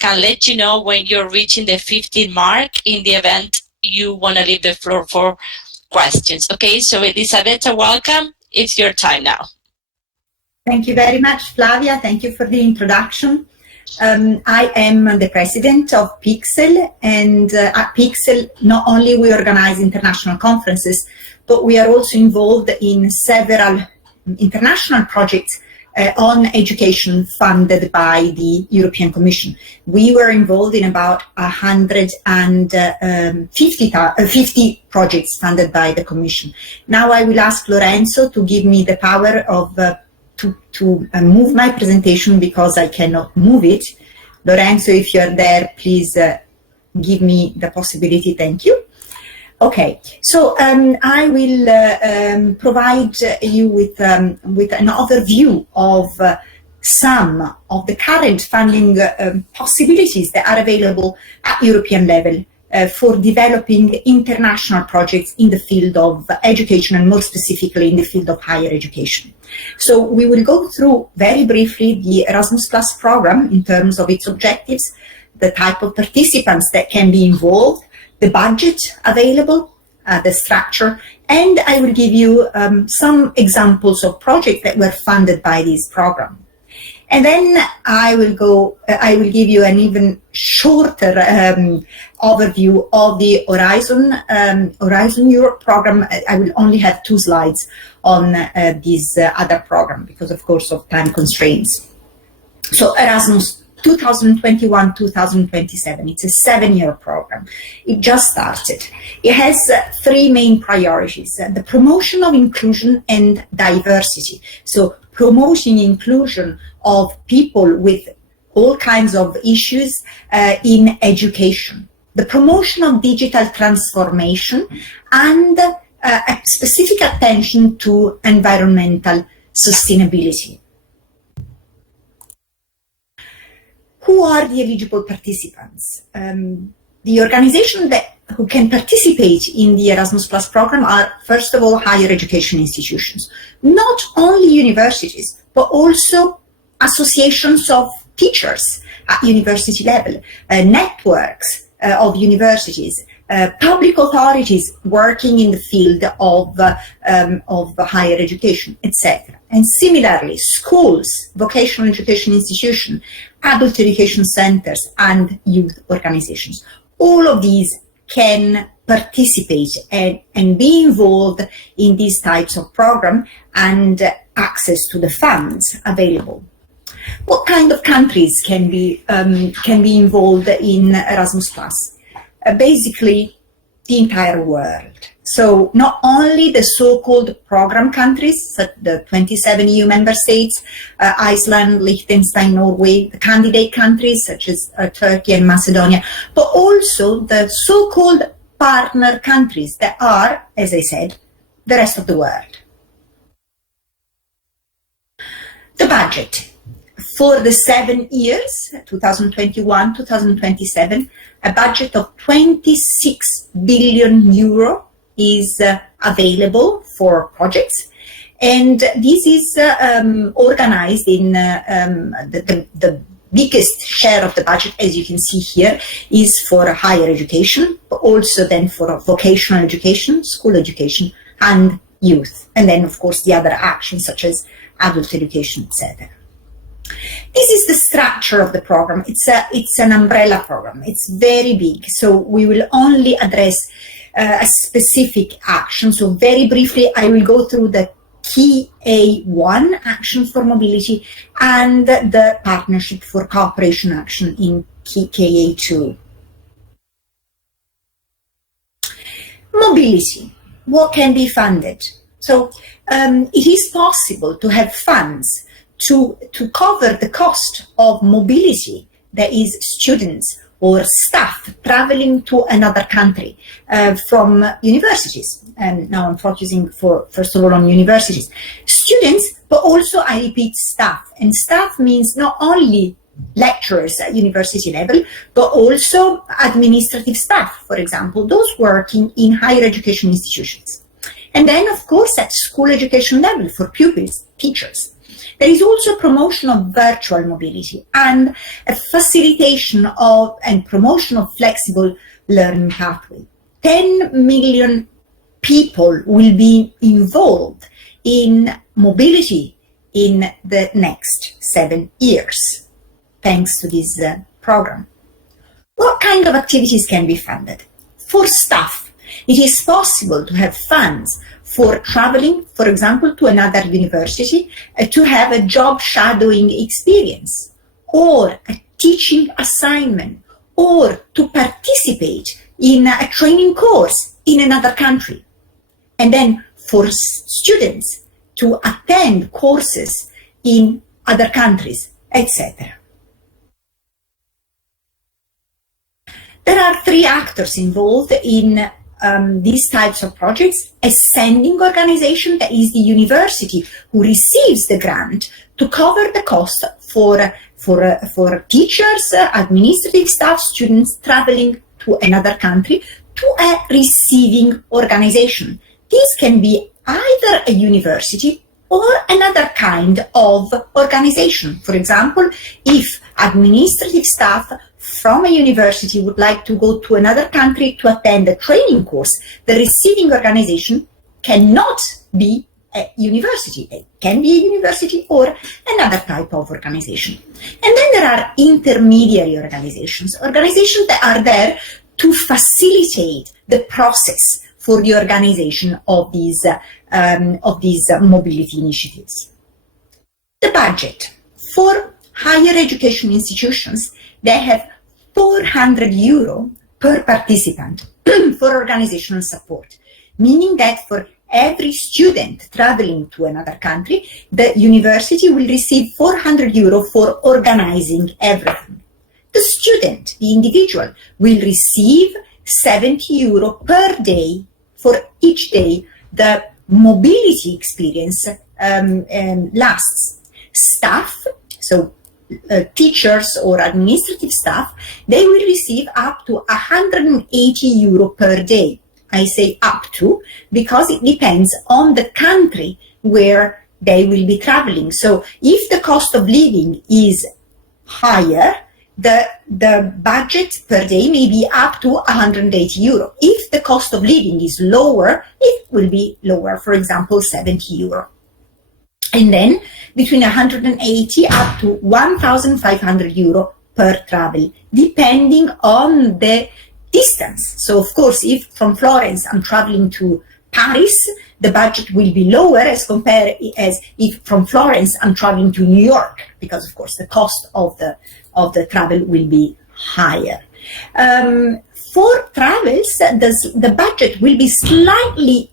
can let you know when you're reaching the 15 mark in the event you want to leave the floor for questions. Okay, so Elisabetta, welcome. It's your time now. Thank you very much, Flavia. Thank you for the introduction. I am the president of Pixel, and at Pixel, not only we organize international conferences, but we are also involved in several international projects on education funded by the European Commission. We were involved in about 150 projects funded by the Commission. Now I will ask Lorenzo to give me the power of to move my presentation because I cannot move it. Lorenzo, if you're there, please give me the possibility. Thank you. Okay, so I will provide you with an overview of some of the current funding possibilities that are available at European level for developing international projects in the field of education, and more specifically in the field of higher education. So we will go through very briefly the Erasmus Plus program in terms of its objectives, the type of participants that can be involved, the budget available, the structure, and I will give you some examples of projects that were funded by this program. And then I will give you an even shorter overview of the Horizon Europe program. I will only have 2 slides on this other program because, of course, of time constraints. So Erasmus 2021-2027, it's a 7-year program. It just started. It has 3 main priorities: the promotion of inclusion and diversity. So promoting inclusion of people with all kinds of issues in education, the promotion of digital transformation, and a specific attention to environmental sustainability. Who are the eligible participants? The organizations who can participate in the Erasmus Plus program are, first of all, higher education institutions. Not only universities, but also associations of teachers at university level, networks of universities, public authorities working in the field of higher education, etc. And similarly, schools, vocational education institutions, adult education centers, and youth organizations. All of these can participate and be involved in these types of program and access to the funds available. What kind of countries can be involved in Erasmus Plus? Basically, the entire world. So not only the so-called program countries, such the 27 EU member states, Iceland, Liechtenstein, Norway, the candidate countries such as Turkey and Macedonia, but also the so-called partner countries that are, as I said, the rest of the world. The budget. For the 7 years, 2021-2027, a budget of 26 billion euro is available for projects. And this is organized in the biggest share of the budget, as you can see here, is for higher education, but also then for vocational education, school education, and youth. And then, of course, the other actions such as adult education, etc. This is the structure of the program. It's an umbrella program. It's very big. So we will only address a specific action. So very briefly, I will go through the key A1 action for mobility and the partnership for cooperation action in key KA2. Mobility. What can be funded? So it is possible to have funds to cover the cost of mobility, that is students or staff traveling to another country from universities. And now I'm focusing first of all on universities. Students, but also, I repeat, staff. And staff means not only lecturers at university level, but also administrative staff, for example, those working in higher education institutions. And then, of course, at school education level for pupils, teachers. There is also promotion of virtual mobility and a facilitation of and promotion of flexible learning pathway. 10 million people will be involved in mobility in the next 7 years, thanks to this program. What kind of activities can be funded? For staff, it is possible to have funds for traveling, for example, to another university to have a job shadowing experience, or a teaching assignment, or to participate in a training course in another country. And then for students to attend courses in other countries, etc. There are 3 actors involved in these types of projects: a sending organization, that is the university who receives the grant to cover the cost for teachers, administrative staff, students traveling to another country, to a receiving organization. This can be either a university or another kind of organization. For example, if administrative staff from a university would like to go to another country to attend a training course, the receiving organization cannot be a university. It can be a university or another type of organization. And then there are intermediary organizations that are there to facilitate the process for the organization of these mobility initiatives. The budget for higher education institutions, they have €400 per participant for organizational support, meaning that for every student traveling to another country, the university will receive €400 for organizing everything. The student, the individual, will receive €70 per day for each day the mobility experience lasts. Staff, so teachers or administrative staff, they will receive up to €180 per day. I say up to because it depends on the country where they will be traveling. So if the cost of living is higher, the budget per day may be up to €180. If the cost of living is lower, it will be lower, for example, €70. And then between 180 up to €1,500 per travel, depending on the distance. So of course, if from Florence I'm traveling to Paris, the budget will be lower as compared as if from Florence I'm traveling to New York, because of course the cost of the travel will be higher. For travels, the budget will be slightly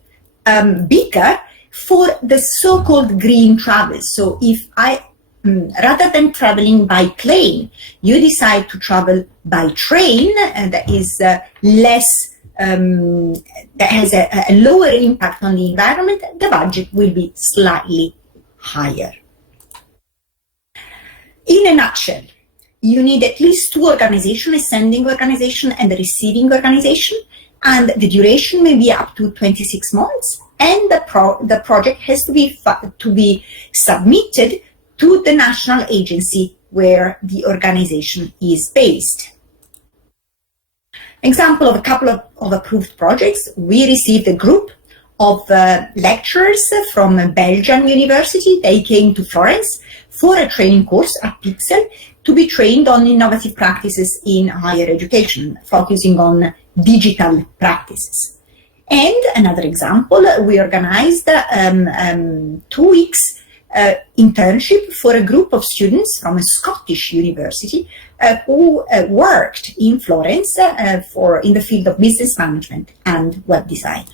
bigger for the so-called green travel. So if rather than traveling by plane, you decide to travel by train, and that is less, that has a lower impact on the environment, the budget will be slightly higher. In a nutshell, you need at least 2 organizations, a sending organization and a receiving organization, and the duration may be up to 26 months, and the project has to be submitted to the national agency where the organization is based. Example of a couple of approved projects: we received a group of lecturers from a Belgian university. They came to Florence for a training course at Pixel to be trained on innovative practices in higher education, focusing on digital practices. And another example, we organized 2 weeks internship for a group of students from a Scottish university who worked in Florence in the field of business management and web design.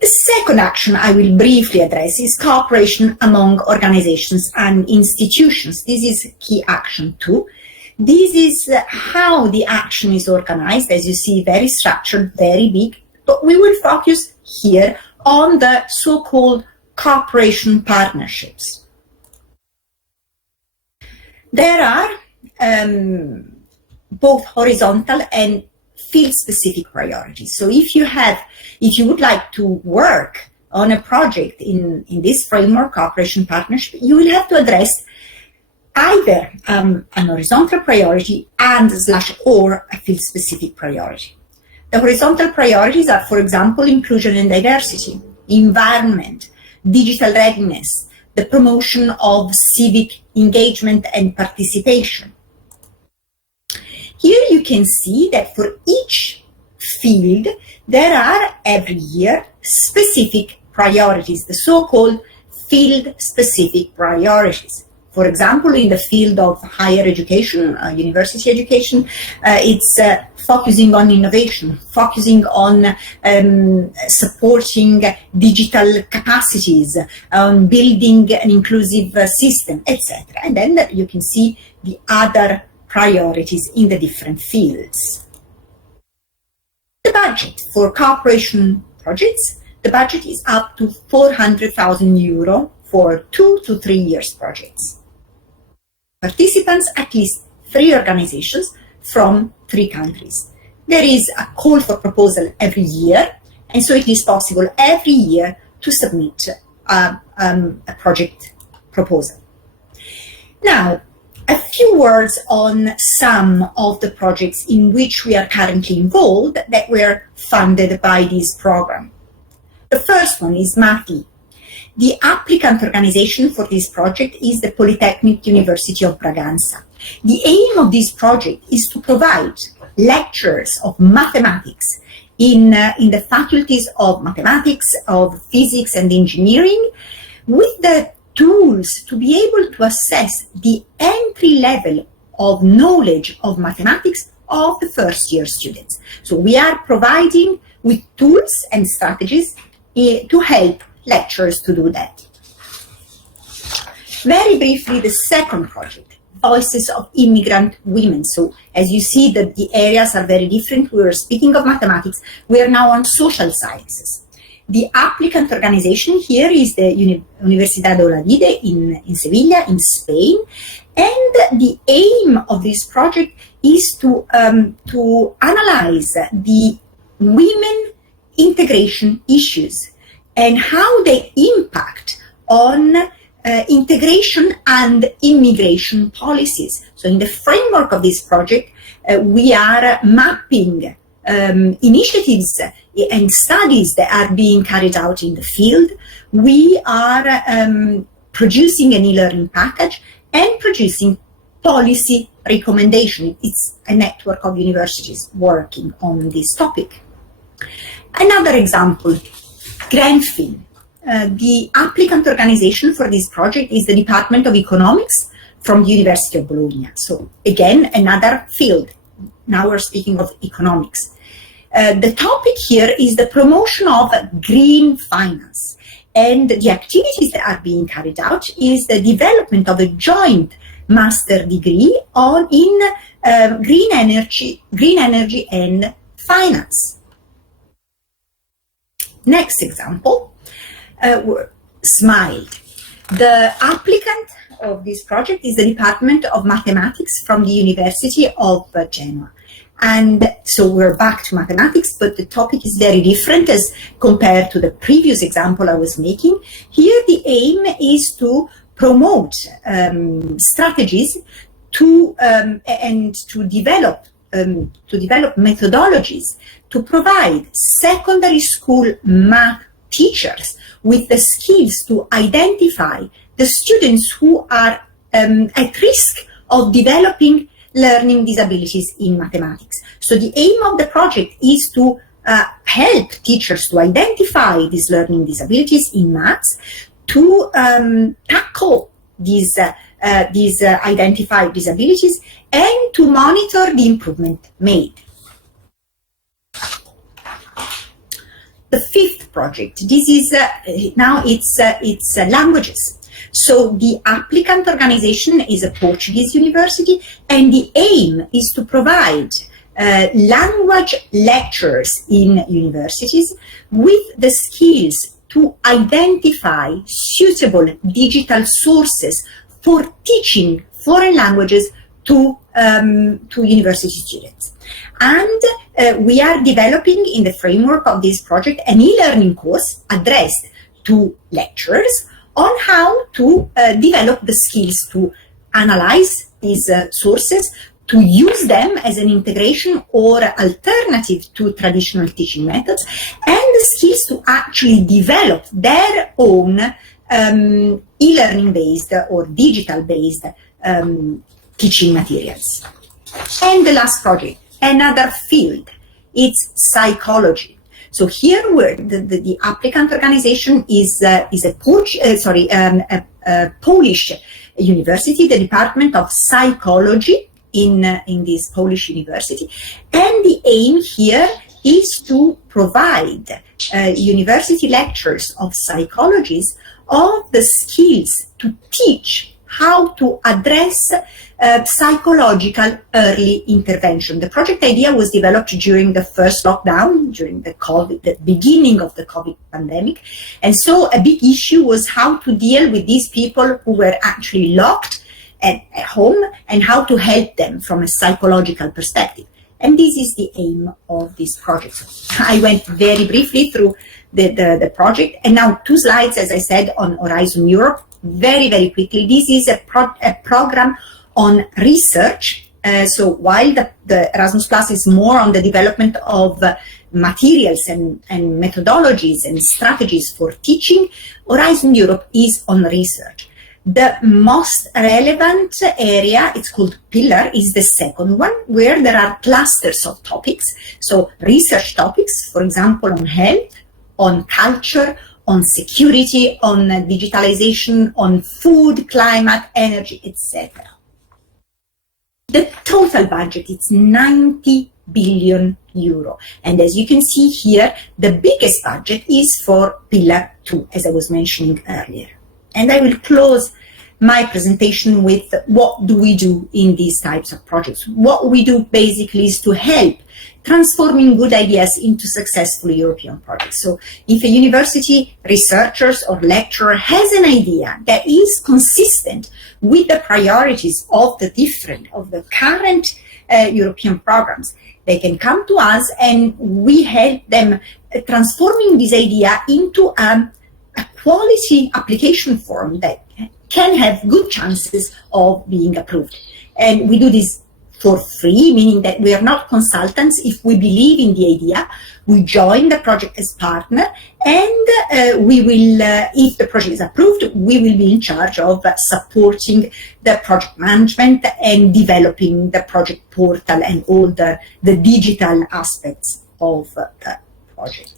The second action I will briefly address is cooperation among organizations and institutions. This is key action 2. This is how the action is organized. As you see, very structured, very big, but we will focus here on the so-called cooperation partnerships. There are both horizontal and field-specific priorities. So if you would like to work on a project in this framework, cooperation partnership, you will have to address either an horizontal priority and or a field-specific priority. The horizontal priorities are, for example, inclusion and diversity, environment, digital readiness, the promotion of civic engagement and participation. Here you can see that for each field, there are every year specific priorities, the so-called field-specific priorities. For example, in the field of higher education, university education, it's focusing on innovation, focusing on supporting digital capacities, on building an inclusive system, etc. And then you can see the other priorities in the different fields. The budget for cooperation projects, the budget is up to 400,000 euro for 2 to 3 years projects. Participants, at least 3 organizations from 3 countries. There is a call for proposal every year, and so it is possible every year to submit a project proposal. Now, a few words on some of the projects in which we are currently involved that were funded by this program. The first one is MATI. The applicant organization for this project is the Polytechnic University of Braganza. The aim of this project is to provide lectures of mathematics in the faculties of mathematics, of physics and engineering, with the tools to be able to assess the entry level of knowledge of mathematics of the first year students. So we are providing with tools and strategies to help lecturers to do that. Very briefly, the second project, Voices of Immigrant Women. So as you see that the areas are very different. We were speaking of mathematics. We are now on social sciences. The applicant organization here is the Universidad de Olavide in Sevilla, in Spain. And the aim of this project is to analyze the women integration issues and how they impact on integration and immigration policies. So in the framework of this project, we are mapping initiatives and studies that are being carried out in the field. We are producing an e-learning package and producing policy recommendation. It's a network of universities working on this topic. Another example, Grenfin. The applicant organization for this project is the Department of Economics from the University of Bologna. So again, another field. Now we're speaking of economics. The topic here is the promotion of green finance. And the activities that are being carried out is the development of a joint master degree in green energy and finance. Next example, SMILE. The applicant of this project is the Department of Mathematics from the University of Genoa. And so we're back to mathematics, but the topic is very different as compared to the previous example I was making. Here the aim is to promote strategies and to develop methodologies to provide secondary school math teachers with the skills to identify the students who are at risk of developing learning disabilities in mathematics. So the aim of the project is to help teachers to identify these learning disabilities in maths, to tackle these identified disabilities, and to monitor the improvement made. The fifth project, this is now it's languages. So the applicant organization is a Portuguese university, and the aim is to provide language lecturers in universities with the skills to identify suitable digital sources for teaching foreign languages to university students. And we are developing in the framework of this project an e-learning course addressed to lecturers on how to develop the skills to analyze these sources, to use them as an integration or alternative to traditional teaching methods, and the skills to actually develop their own e-learning based or digital based teaching materials. And the last project, another field, it's psychology. So here, where the applicant organization is a Polish university, the Department of Psychology in this Polish university, and the aim here is to provide university lecturers of psychologists of the skills to teach how to address psychological early intervention. The project idea was developed during the first lockdown, during the beginning of the COVID pandemic. And so a big issue was how to deal with these people who were actually locked at home and how to help them from a psychological perspective. And this is the aim of this project. I went very briefly through the project, and now 2 slides, as I said, on Horizon Europe, very, very quickly. This is a program on research. So while the Erasmus Plus is more on the development of materials and methodologies and strategies for teaching, Horizon Europe is on research. The most relevant area, it's called Pillar, is the second one, where there are clusters of topics. So research topics, for example, on health, on culture, on security, on digitalization, on food, climate, energy, etc. The total budget is 90 billion euro. And as you can see here, the biggest budget is for Pillar 2, as I was mentioning earlier. And I will close my presentation with what do we do in these types of projects. What we do basically is to help transforming good ideas into successful European projects. So if a university researchers or lecturer has an idea that is consistent with the priorities of the current European programs, they can come to us and we help them transforming this idea into a quality application form that can have good chances of being approved. And we do this for free, meaning that we are not consultants. If we believe in the idea, we join the project as partner, and we will, if the project is approved, we will be in charge of supporting the project management and developing the project portal and all the digital aspects of the project.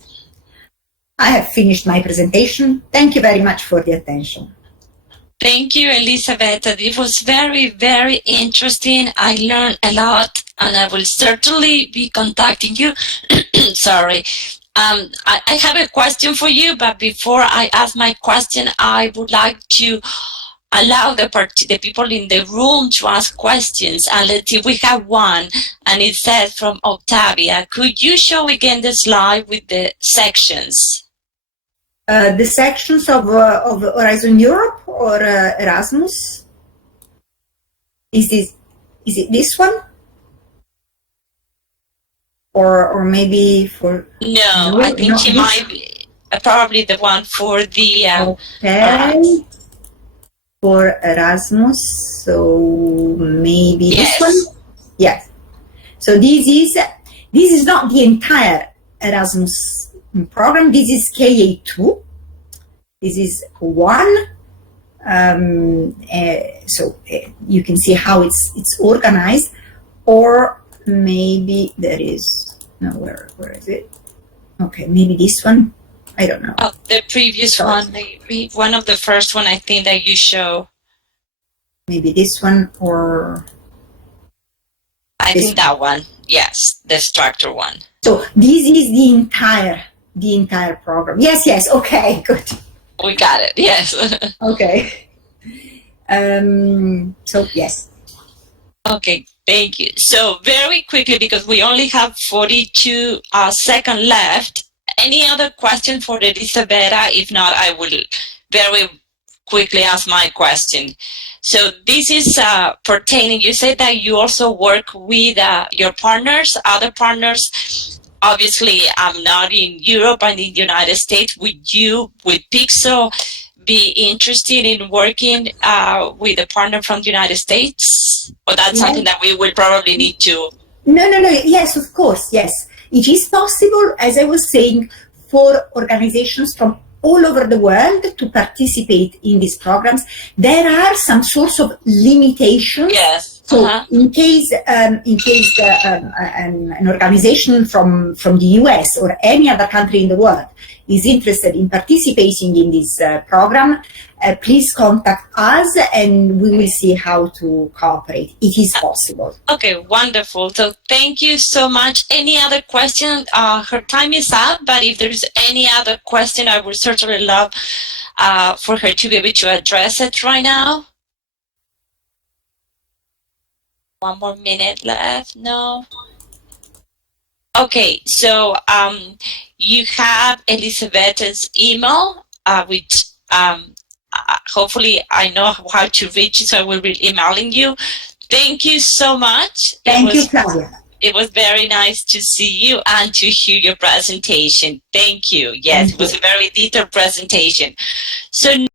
I have finished my presentation. Thank you very much for the attention. Thank you, Elisabetta. It was very, very interesting. I learned a lot, and I will certainly be contacting you. Sorry. I have a question for you, but before I ask my question, I would like to allow the people in the room to ask questions. And let's see, we have one, and it says from Octavia. Could you show again the slide with the sections? The sections of Horizon Europe or Erasmus? Is it this one? Or maybe for... No, I think she might be probably the one for the... okay. For Erasmus, so maybe yes. This one? Yes. So this is not the entire Erasmus program. This is KA2. This is one. So you can see how it's organized, or maybe there is no, where is it? Okay, maybe this one. I don't know. Oh, the previous one, maybe one of the first one, I think that you show. Maybe this one, or I think that one. Yes, the structure one. So this is the entire program. Yes. Okay, good. We got it. Yes. Okay. So yes. Okay, thank you. So very quickly, because we only have 42 seconds left. Any other question for Elisabetta? If not, I will very quickly ask my question. So this is pertaining, you said that you also work with your partners, other partners, obviously I'm not in Europe and in the United States. Would you, with Pixel, be interested in working with a partner from the United States? Or that's something that we will probably need to... No. Yes, of course. Yes. It is possible, as I was saying, for organizations from all over the world to participate in these programs. There are some sorts of limitations. Yes. So in case an organization from the US or any other country in the world is interested in participating in this program, please contact us and we will see how to cooperate. It is possible. Okay, wonderful. So thank you so much. Any other question? Her time is up, but if there's any other question, I would certainly love for her to be able to address it right now. One more minute left. No. Okay, so you have Elisabetta's email, which hopefully I know how to reach you, so I will be emailing you. Thank you so much. Thank you, Claudia. It was very nice to see you and to hear your presentation. Thank you. Yes, it was a very detailed presentation. So